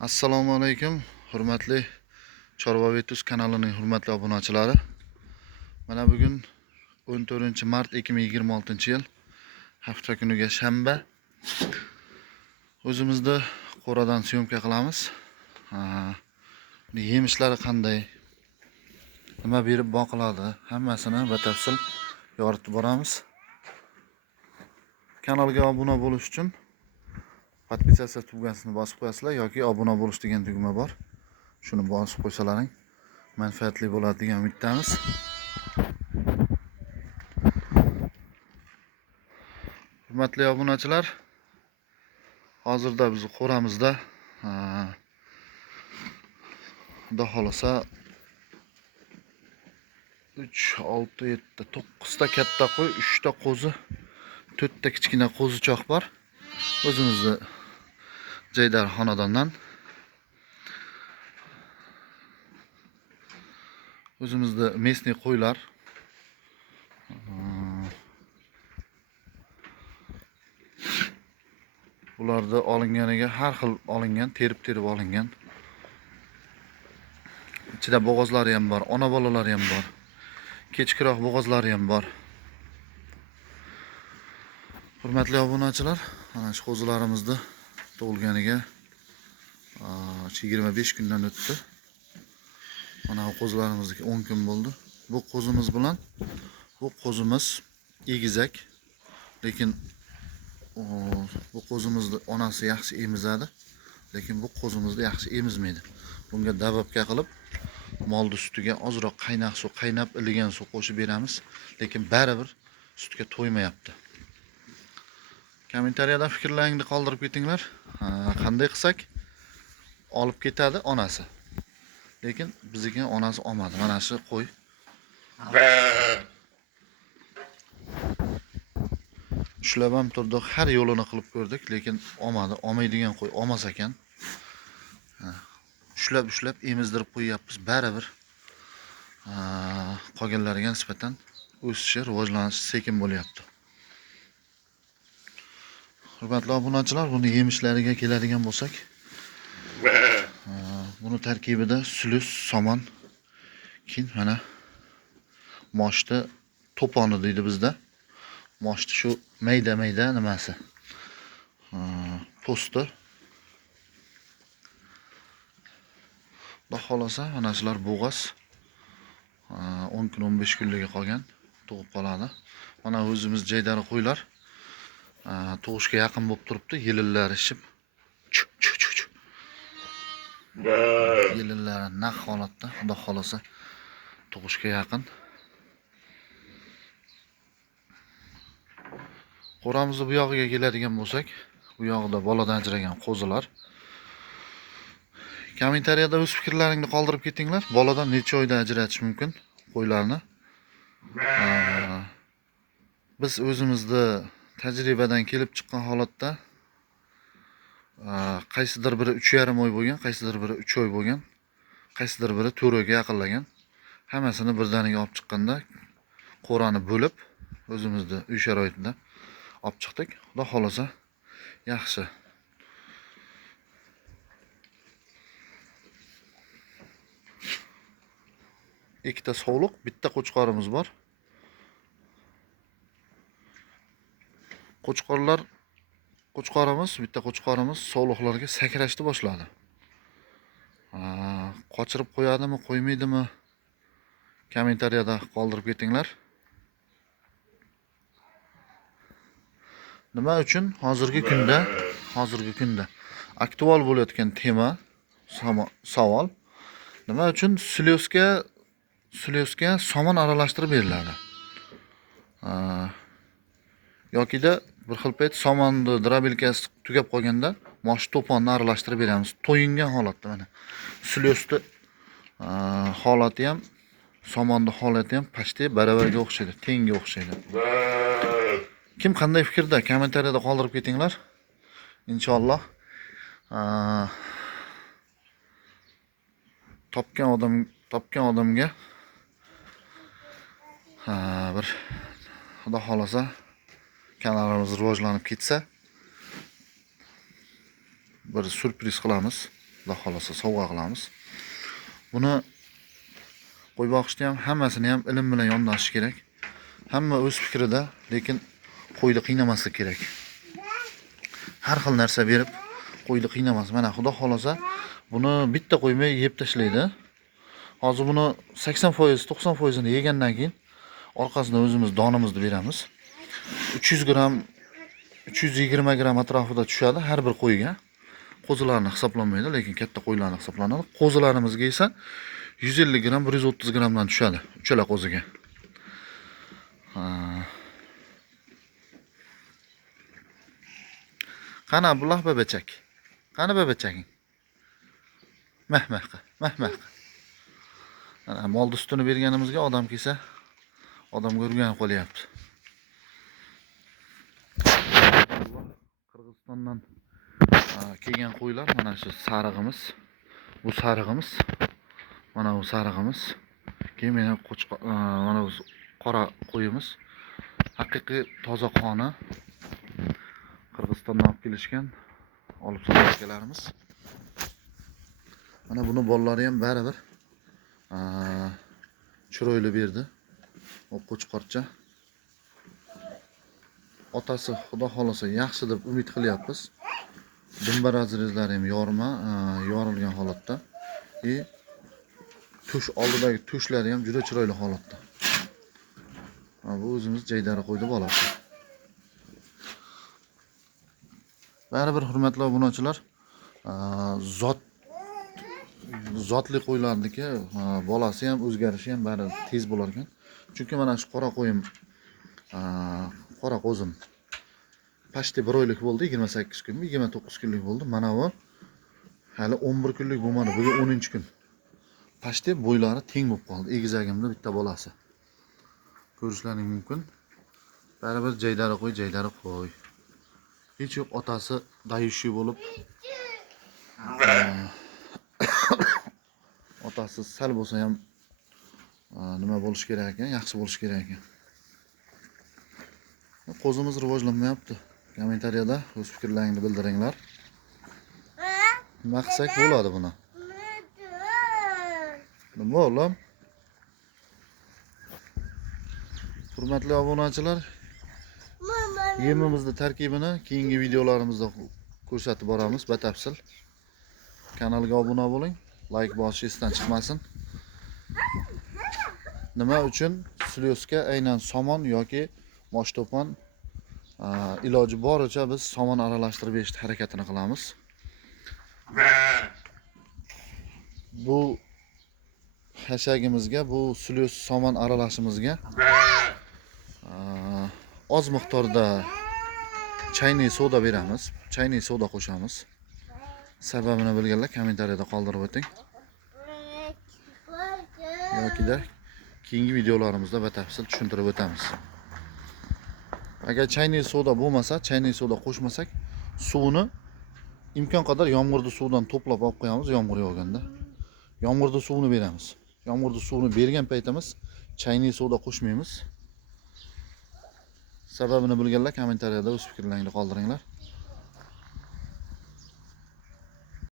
Assalomu alaykum, hurmatli Chorva Vetus kanalining hurmatli obunachilari. Mana bugun 14-mart 2026-yil hafta kuniga shanba. O'zimizda qo'radan syomka qilamiz. Yemishlari qanday, nima berib boqiladi, hammasini batafsil yoritib boramiz. Kanalga obuna bo'lish uchun podpisatsiya tugmasini bosib qo'yasizlar yoki obuna bo'lish degan tugma bor. Shuni bosib qo'ysalaring manfaatli bo'ladi degan umiddamiz. Hurmatli obunachilar, hozirda biz qo'ramizda xudo xolasa 3, 6, 7, 9 ta katta qo'y, 3 ta qo'zi, 4 ta kichkina qo'zichoq bor. O'zimizda Jaydar xonadondan o'zimizda mesniy qo'ylar, ularda olinganiga har xil olingan, terib olingan. Ichida bo'g'ozlari ham bor, ona bolalari ham bor. Kechkiroq bo'g'ozlari ham bor. Hurmatli obunachilar, mana shu qo'zilarimizni tug'ilganiga 25 kundan o'tdi. Mana bu qo'zilarimizniki 10 kun bo'ldi. Bu qo'zimiz bilan bu qo'zimiz egizak, lekin bu qo'zimizni onasi yaxshi emizadi, lekin bu qo'zimizni yaxshi emizmaydi. Bunga dababka qilib molni sutiga ozroq qaynoq suv, qaynab iligan suv qo'shib beramiz, lekin baribir sutga to'ymayapti. Kommentariyada fikrlaringni qoldirib ketinglar. Qanday qilsak olib ketadi onasi. Lekin bizga onasi olmadi. Mana shu qo'y. Ushlab ham turdik, har yo'lini qilib ko'rdik, lekin olmadi. Olmaydigan qo'y olmas ekan. Ushlab emizdirib qo'yyapmiz, baribir qolganlariga nisbatan o'sishi, rivojlanishi sekin bo'lyapti. Hurmatli obunachilar, buni yemishlariga keladigan bo'lsak, buni tarkibida sulus, somon, keyin mana moshta to'poni deydi bizda. Moshta shu mayda nimasi. Po'sti. Xudo xolasa, mana shular bo'g'oz. 10 kun 15 kunlarga qolgan, tug'ib qoladi. Mana o'zimiz Jaydari qo'ylar tug'ishga yaqin bo'lib turibdi, yilillari ishib. Yilillari naq holatda, xudo xolasa tug'ishga yaqin. Qo'ramizni bu yog'iga keladigan bo'lsak, bu yog'ida boladan ajragan qo'zilar. Kommentariyada o'z fikrlaringni qoldirib ketinglar. Boladan necha oyda ajratish mumkin qo'ylarni? Biz o'zimizda tajribadan kelib chiqqan holatda qaysidir biri 3,5 oy bo'lgan, qaysidir biri 3 oy bo'lgan, qaysidir biri 4 oyga yaqinlagan. Hammasini birdaniga olib chiqqanda qo'rani bo'lib, o'zimizda uy sharoitida olib chiqdik. Xudo xolasa yaxshi. Ikkita sovliq, bitta qo'chqorimiz bor. Bitta qo'chqorimiz sovliqlarga sakrashni boshladi. Qochirib qo'yadimi, qo'ymaydimi? Kommentariyada qoldirib ketinglar. Nima uchun hozirgi kunda aktual bo'layotgan tema, savol. Nima uchun sulyosga somon aralashtirib beriladi? Yokida bir xil payt somonni drabilkasi tugab qolganda mosh to'ponni aralashtirib beramiz. To'yingan holatda mana. Sulyosni holati ham, somonni holati ham pashti baravarga o'xshaydi, tenga o'xshaydi. Kim qanday fikrda? Kommentariyada qoldirib ketinglar. Inshaalloh topgan odamga bir xudo xolasa kanalimiz rivojlanib ketsa, bir surpriz qilamiz. Xudo xolasa sovg'a qilamiz. Buni qo'y boqishda ham hammasini ham ilm bilan yondashish kerak. Hamma o'z fikrida, lekin qo'yni qiynamaslik kerak. Har xil narsa berib qo'yni qiynamas. Mana Xudo xolasa buni bitta qo'ymay yeb tashlaydi. Hozir buni 80%, 90% ni yegandan keyin orqasidan o'zimiz donimizni beramiz. 300 gram, 320 gram atrofida tushadi har bir qo'yga. Qo'zilarni hisoblanmaydi, lekin katta qo'ylarni hisoblanadi. Qo'zilarimizga esa 150 gram, 130 gramdan tushadi uchala qo'ziga. Qani Abdulloh babachak? Qani babachaging? Mahmah qil, mahmah qil. Ana molni sutini berganimizga odam kelsa, odamga o'rganib qolyapti. Qirg'izistondan kelgan qo'ylar, mana shu sarig'imiz. Bu sarig'imiz. Mana bu sarig'imiz. Keyin mana bu qora qo'yimiz. Haqiqiy toza qoni. Qirg'izistondan olib kelishgan, olib sotganlarimiz. Mana buni bolalari ham baribir chiroyli berdi. O qo'chqorcha. Otasi Xudo xolasa yaxshi deb umid qilyapmiz. Dumba razrezlari ham yorilgan holatda. Tush oldidagi tushlari ham juda chiroyli holatda. Bu o'zimiz jaydari qo'ydi bolasi. Baribir hurmatli obunachilar, zotli qo'ylarniki bolasi ham o'zgarishi ham bari tez bo'lar ekan. Chunki mana shu qora qo'yim, qora qo'zim pashti 1 oylik bo'ldi, 28 kun, 29 kunlik bo'ldi. Mana bu hali 11 kunlik bo'lmadi, bugun 10-kun. Pashti bo'ylari teng bo'lib qoldi. Egizagimda bitta bolasi. Ko'rishlaring mumkin. Baribir jaydari qo'y. Hech yo'q, otasi dayushi bo'lib otasi sal bo'lsa ham nima bo'lish kerak ekan, yaxshi bo'lish kerak ekan. Qo'zimiz rivojlanmayapti. Kommentariyada o'z fikrlaringizni bildiringlar. Nima qilsak bo'ladi buni? Nima o'g'lim? Hurmatli obunachilar, yemimizni tarkibini keyingi videolarimizda ko'rsatib boramiz batafsil. Kanalga obuna bo'ling, like bosish esdan chiqmasin. Nima uchun? Slyoska aynan somon yoki moshto'pon iloji boricha biz somon aralashtirib berishga harakatini qilamiz. Bu hashagimizga, bu slyos somon aralashimizga oz miqdorda chayniy soda beramiz. Chayniy soda qo'shamiz. Sababini bilganlar kommentariyada qoldirib o'ting. Yoki-da keyingi videolarimizda batafsil tushuntirib o'tamiz. Agar chayniy soda bo'lmasa, chayniy soda qo'shmasak, suvni imkon qadar yomg'irli suvdan to'plab olib qo'yamiz yomg'ir yog'ganda. Yomg'irli suvni beramiz. Yomg'irli suvni bergan paytimiz chayniy soda qo'shmaymiz. Sababini bilganlar kommentariyada o'z fikrlaringizni qoldiringlar.